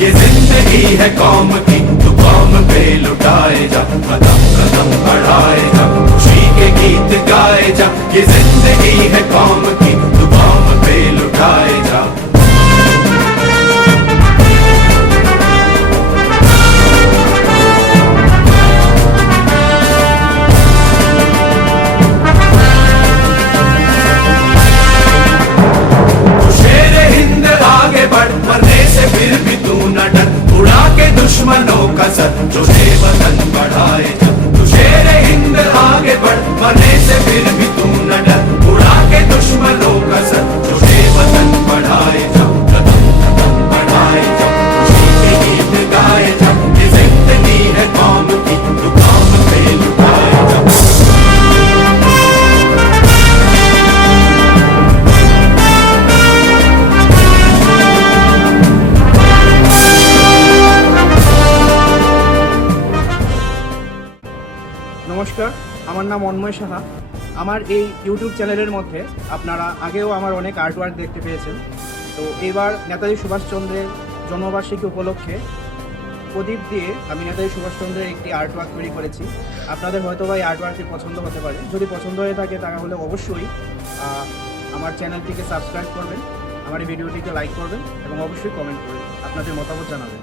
ये जिंदगी है कौम की, तू कौम पे लुटाए जा, कदम कदम बढ़ाए जा, खुशी के गीत गाए जा। ये जिंदगी है कौम की, तू कौम पे लुटाए जा। फिर भी तू न डर, उड़ा के दुश्मनों का सर, जो वतन बढ़ाए जा। तू शेर हिंद आगे बढ़, मरने से फिर भी तू न डर, उड़ा के दुश्मनों का सर, जो वतन बढ़ाए जा। कदम कदम बढ़ाए जा, खुशी के गीत गाए जा। ये जिंदगी है कौम की, तू कौम पे लुटाए जा। নমস্কার, আমার নাম অন্ময় সাহা। আমার এই ইউটিউব চ্যানেলের মধ্যে আপনারা আগেও আমার অনেক আর্টওয়ার্ক দেখতে পেয়েছেন। তো এবার নেতাজি সুভাষচন্দ্রের জন্মবার্ষিকী উপলক্ষে প্রদীপ দিয়ে আমি নেতাজি সুভাষচন্দ্রের একটি আর্টওয়ার্ক তৈরি করেছি। আপনাদের হয়তো বা এই আর্টওয়ার্কটি পছন্দ হতে পারে। যদি পছন্দ হয়ে থাকে তাহলে অবশ্যই আমার চ্যানেলটিকে সাবস্ক্রাইব করবেন, আমার এই ভিডিওটিকে লাইক করবেন এবং অবশ্যই কমেন্ট করবেন, আপনাদের মতামত জানাবেন।